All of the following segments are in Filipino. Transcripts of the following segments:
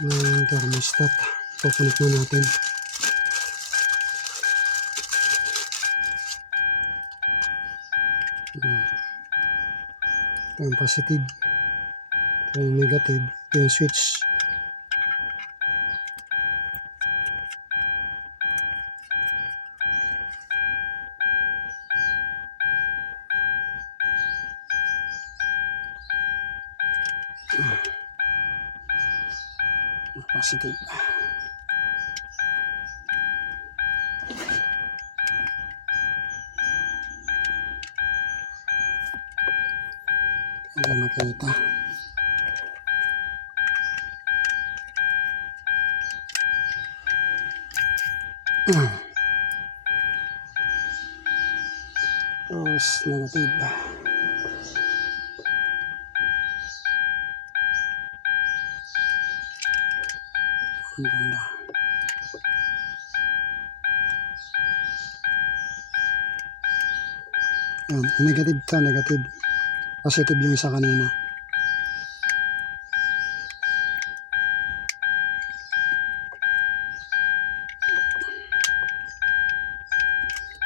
ng thermostat. Pupunit na natin. Ito yung positive. Ito yung negative. Ito yung switch. Positive. Hindi makita. Tapos negative. Ang ganda. Yan, negative to, negative. Positive yung isa kanina.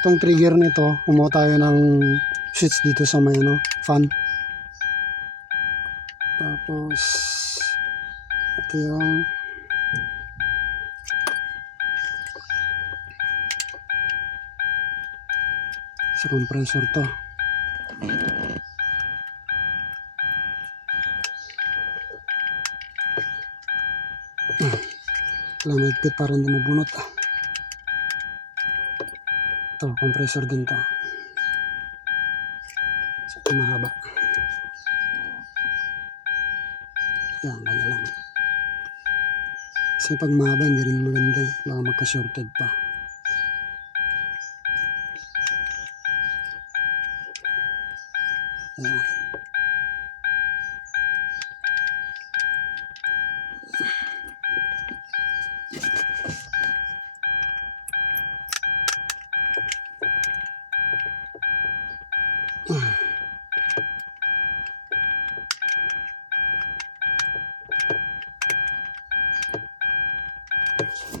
Itong trigger nito, kumuha tayo ng switch dito sa may fan. Tapos ito yung sa compressor to. Lamigpit para hindi mabunot. Ito, compressor din to. So, ito mahaba. Yan, ganyan lang. Kasi pag mahaba, hindi rin maganda. Baka magka-shorted pa. Yan.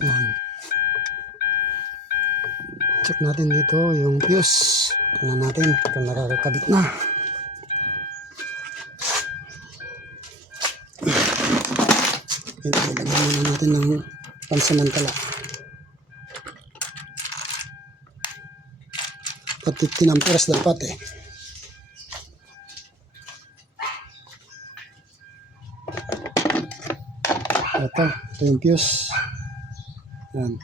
Yan. Check natin dito yung fuse. Tingnan natin kung nakakabit na. Ilagyan muna natin ng pansamantala. At 15 amperes dapat eh. Ito yung fuse. Yan.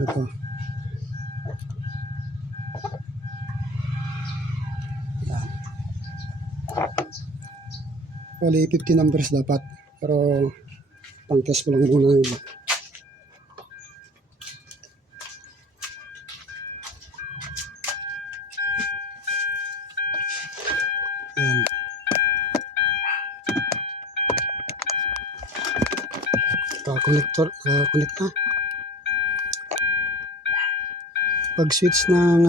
Ito. Yan. Wali 15 amperes dapat. Pero pang test ko lang muna yun. Yan. Connector, connect na. Pag switch ng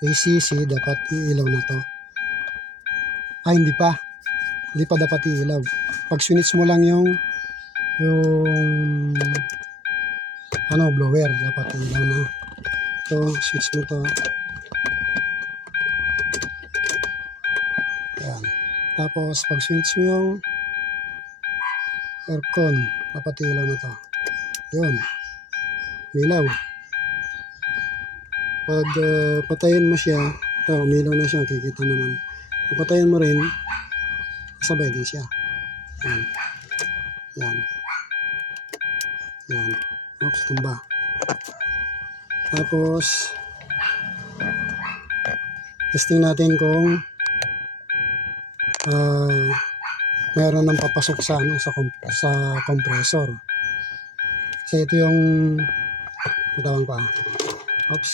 ACC, dapat iilaw na to. Hindi pa. Hindi pa dapat iilaw. Pag switch mo lang yung blower, dapat iilaw na. So, switch mo to. Yan. Tapos, pag switch mo yung aircon, dapat ilaw na to. Yun. Milaw. Pag patayin mo siya, ito, umilaw na siya, kikita naman. Pag patayin mo rin, sabay din siya. Yan. Yan. Yan. Oops, tumba. Tapos, testing natin kung meron nang papasok sa sa compressor. Kasi ito yung tawag pa. Oops.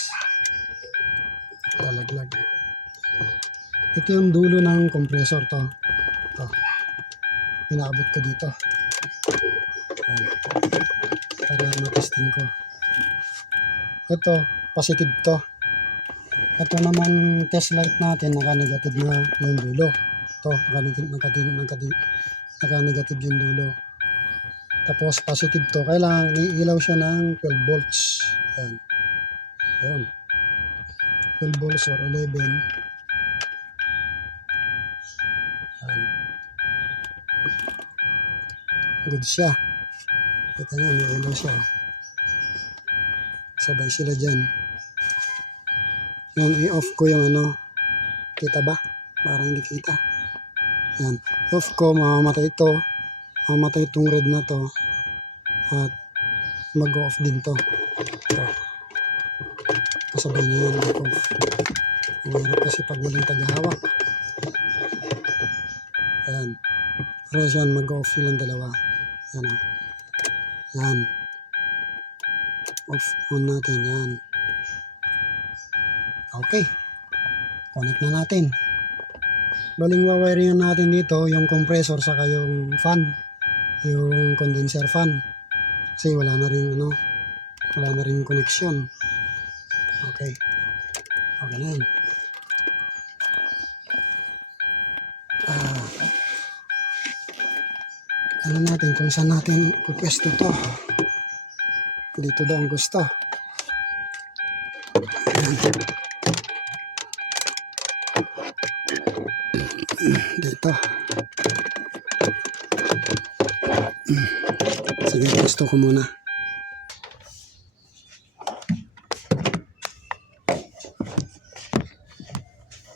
Lalaglag. Ito yung dulo ng compressor to. Ito. Pinaabot ko dito. Ayan. Para matesting ko. Ito, positive to. Ito naman test light natin, naka-negative na yung dulo. Ito, naka-negative yung dulo. Tapos positive to, kailangan iilaw siya ng 12 volts. Yan. Ayan. 12 volts or 11. Yan. Good siya. Kita nyo, may ilaw siya. Sabay sila dyan. Yan, i-off ko yung ano. Kita ba? Parang hindi kita. Yan. I-off ko, mamamatay ito. Mamamatay itong red na to. At mag-off din to. Ito. Kasabay niya yan, mag-off. Mahirap kasi pag walang tagahawak. Ayan. Pares yan, mag-off silang dalawa. Yan o. Yan. Off on natin. Yan. Okay. Connect na natin. Baling wawiring natin dito yung compressor saka yung fan. Yung condenser fan. Kasi wala na rin ano. Wala na rin connection. Okay. Okay na yan. Ano natin kung saan natin pupwesto to. Dito daw ang gusto. Dito. Sige, gusto ko muna.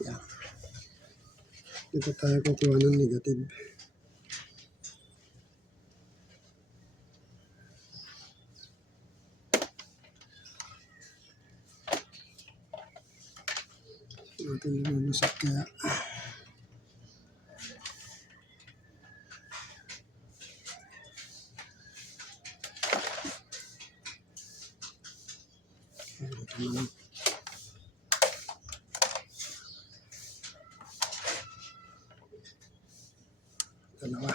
Yan. Dito tayo kukuha ng negative. Natin lumusok kaya. Dito naman. Dalawa.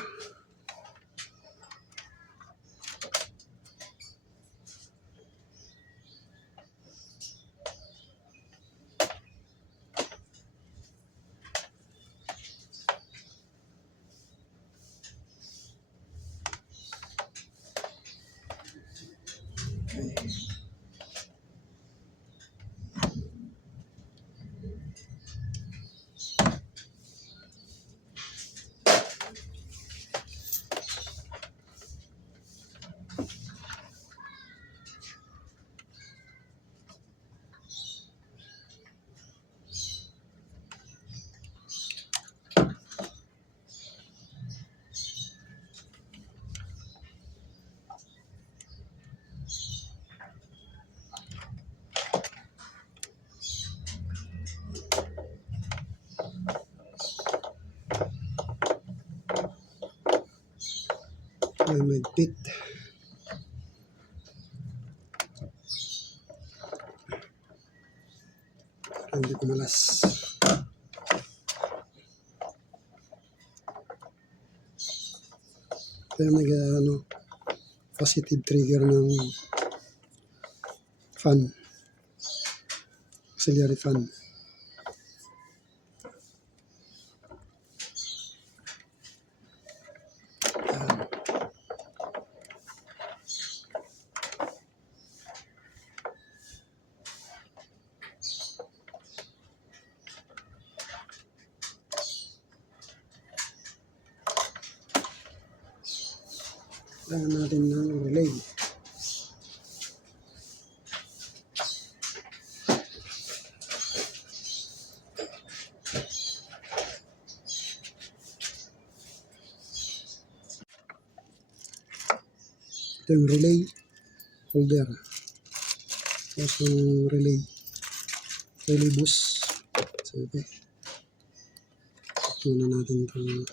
Okay. May magpit. Hindi ko malas. Pero ano, positive trigger ng fan. Auxiliary fan. Kailangan natin ng relay. Ito yung relay holder. Tapos yung relay bus. So, okay. Muna natin itong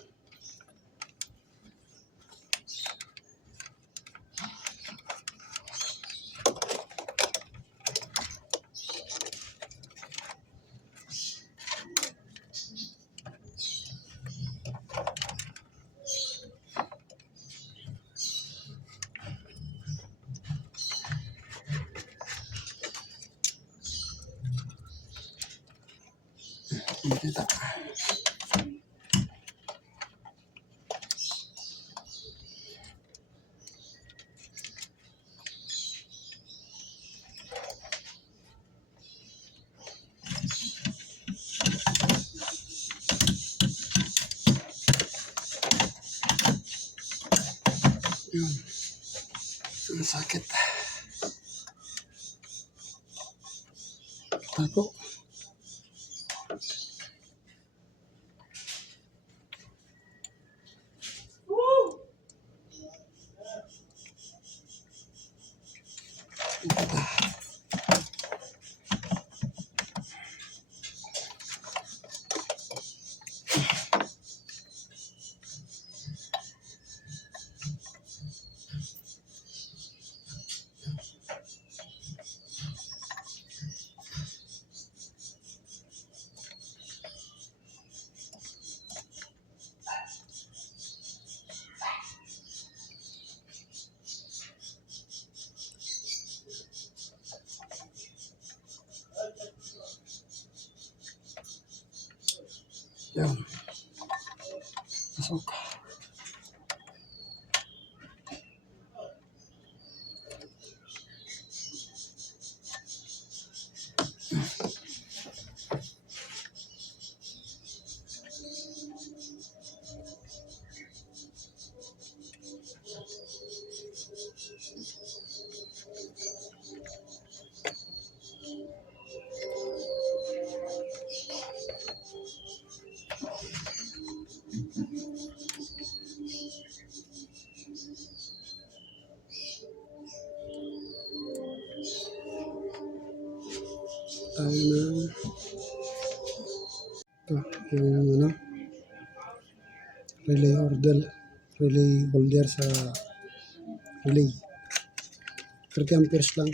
Kita. Yun. Ang sakit. Tako. Yan. Pasok. Tayo na. Ito, yung ano, relay holder sa relay. 30 amperes lang.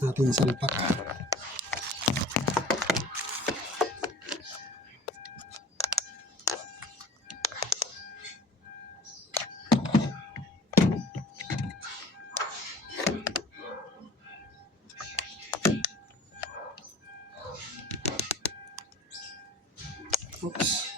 Natin salpak. Oops.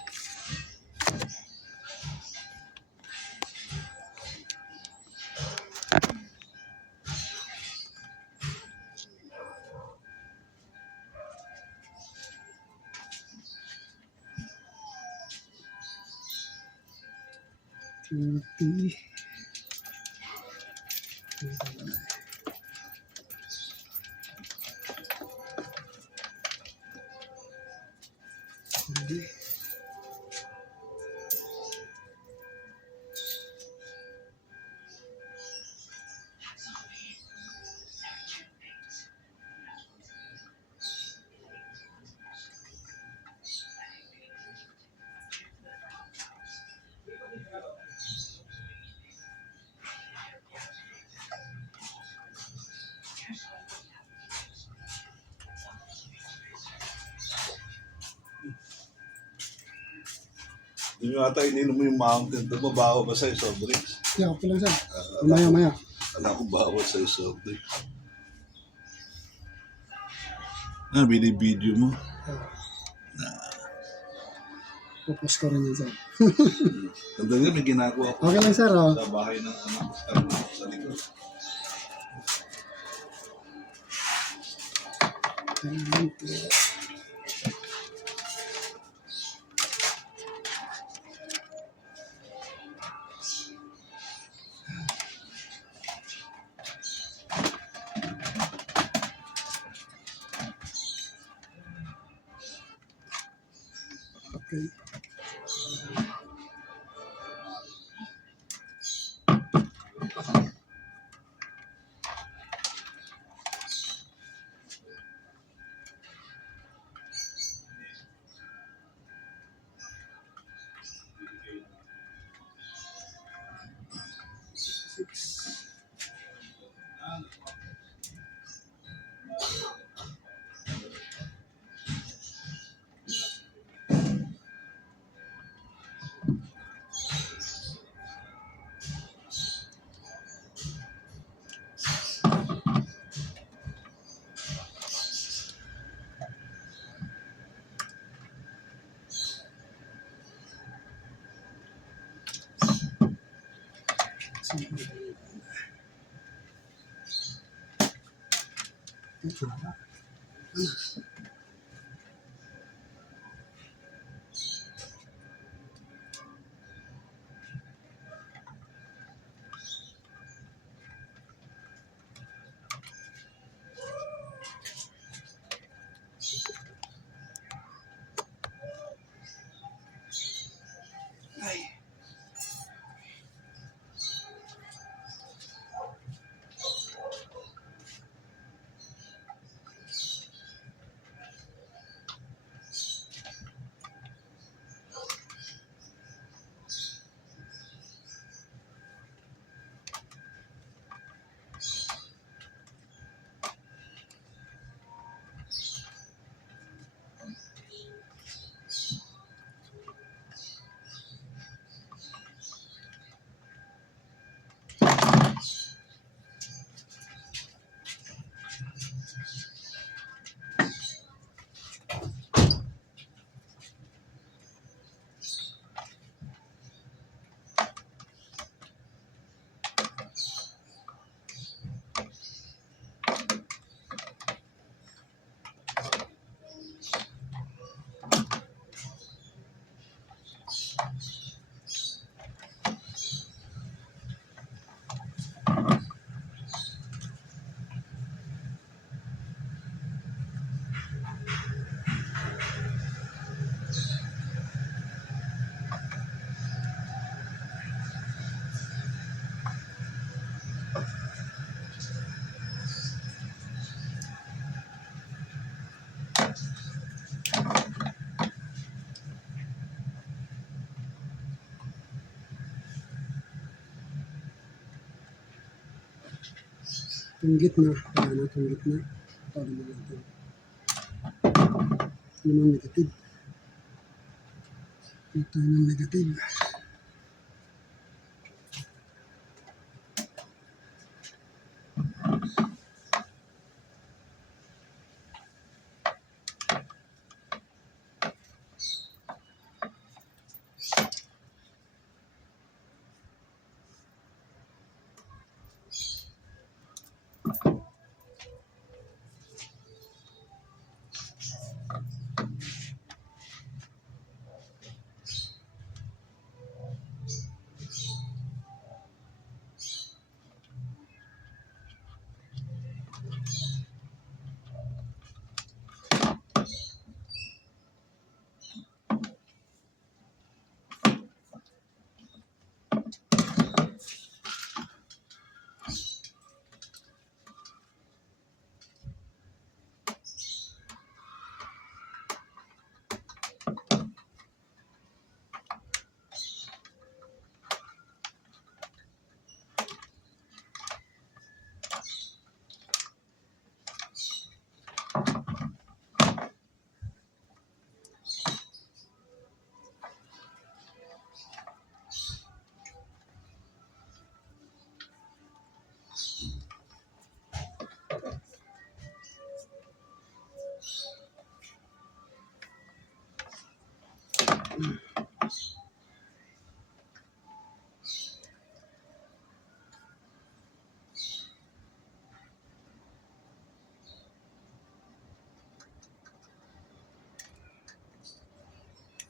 Hindi. Hindi nyo ata ininom mo yung mountain. Ito mabaho ba sa'yo soft drinks? Yeah, okay lang sir. Maya. Alam ko bawal sa'yo soft drinks. Binibideo mo. Pupos ko rin yan sir. Tanda nga may ginagawa ko Okay lang sir. Oh. sa bahay ng anak ko sa likod. Okay. Yung gitna, kaya na itong gitna. Para naman natin. Ito naman negative. Ito naman negative.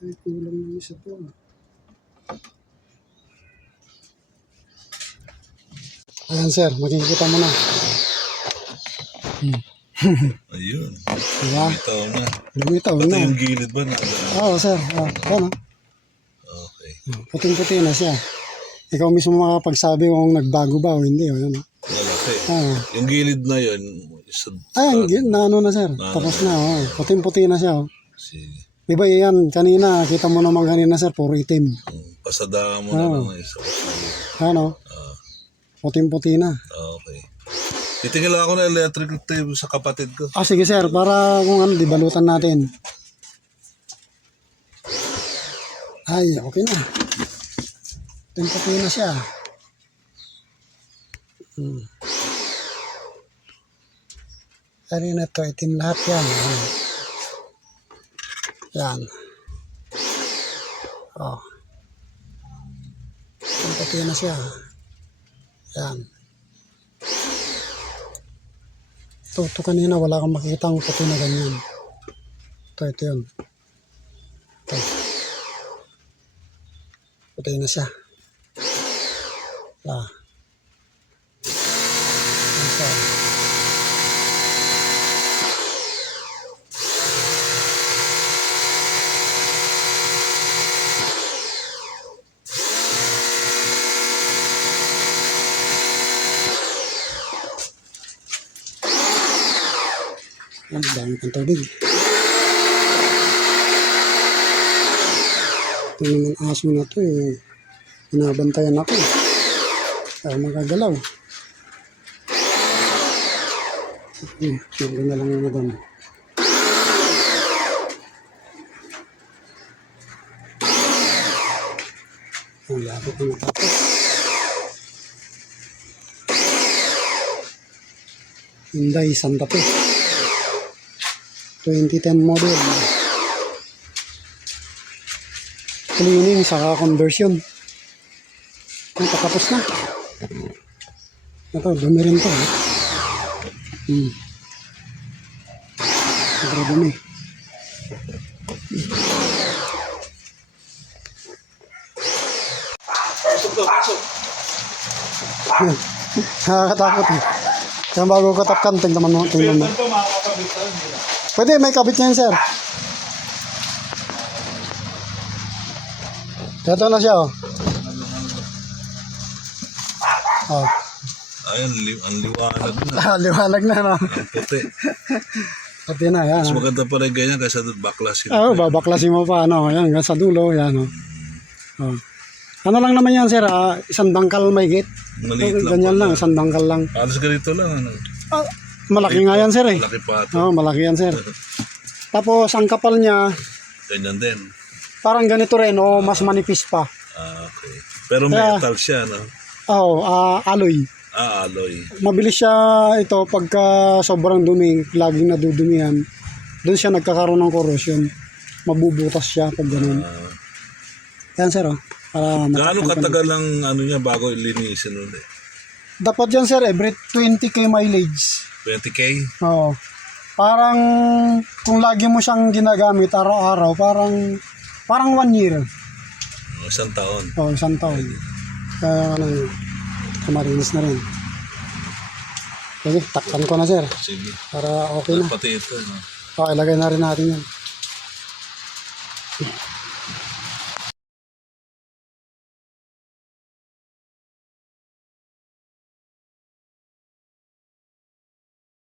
Ay, kulang yung isa po. Ayan sir, makikita mo na. Ayun. Diba? Bitaw na. Lumitaw Pati na. yung gilid ba na? Oo sir, ano? Okay. Puting-puti na siya. Ikaw mismo makapagsabi kung nagbago ba o hindi. O, ano? Malaki. Ah, Yung gilid na yun, isa, na ano na sir. Na ano Tapos na. Oh. Puting-puti na siya. Oh. sige. Diba yan, kanina, kita mo naman kanina sir, puro itim. Pasadaan mo na lang ng isa. Ano? Puting-puti na. Okay. Titingin lang ako ng electric tape sa kapatid ko. Sige sir, para kung ano, di balutan natin. Ay, okay na. Puting-puti na siya. Kanina to, itim lahat yan. Yan. Oh. Puting-puti na siya. Yan. Ito kanina wala kang makikita ang puti na ganyan. Ito yun. Ito. Puti na siya. Yan siya. Ang dami pang tubig. Ito naman aso na to eh. Binabantayan ako. Ayaw magagalaw. Siyempre na lang yung madam. Ang lapit na matapos. Hyundai Santa Fe. 2010 model. Cleaning saka conversion. Tapos na. Ito, dumi rin to. Sobrang dumi. Pasok daw, pasok. Nakakatakot eh. Kaya bago ka tapkan, tingnan mo. Filter pa, makakabitan nila. Pwede, may kabit niya yun, sir. Ito na siya, oh. Oh. Ayun, ang liwanag na. Liwanag na, no? Ang puti. Pati na, yan. Mas maganda pa rin ganyan kaysa doon baklasin. Babaklasin mo pa, ano. Yan, hanggang sa dulo, yan, oh. Oh. Ano lang naman yan, sir, isang dangkal may gate. Maliit lang. Ganyan lang, isang dangkal lang. Alas ganito lang. Ano? Malaki nga yan, sir, eh. Malaki pa ito. Oo, malaki yan, sir. Tapos, ang kapal niya, Ganyan din. parang ganito rin, o mas manipis pa. Okay. Pero metal siya, no? Oo, alloy. Alloy. Mabilis siya ito pagka sobrang dumi, laging nadudumihan. Doon siya nagkakaroon ng corrosion. Mabubutas siya pag ganun. Yan, sir, oh. Para Gaano katagal ang ano niya bago linisin ulit? dapat yan, sir, every 20k mileage. 20K? Oo. Parang kung lagi mo siyang ginagamit araw-araw, parang 1 year. Isang taon. Oo, isang taon. Kaya ano, kamarinis na rin. Sige, takpan ko na, sir. Sige. Para okay na. Pati ito. No? Okay, ilagay na rin natin yan.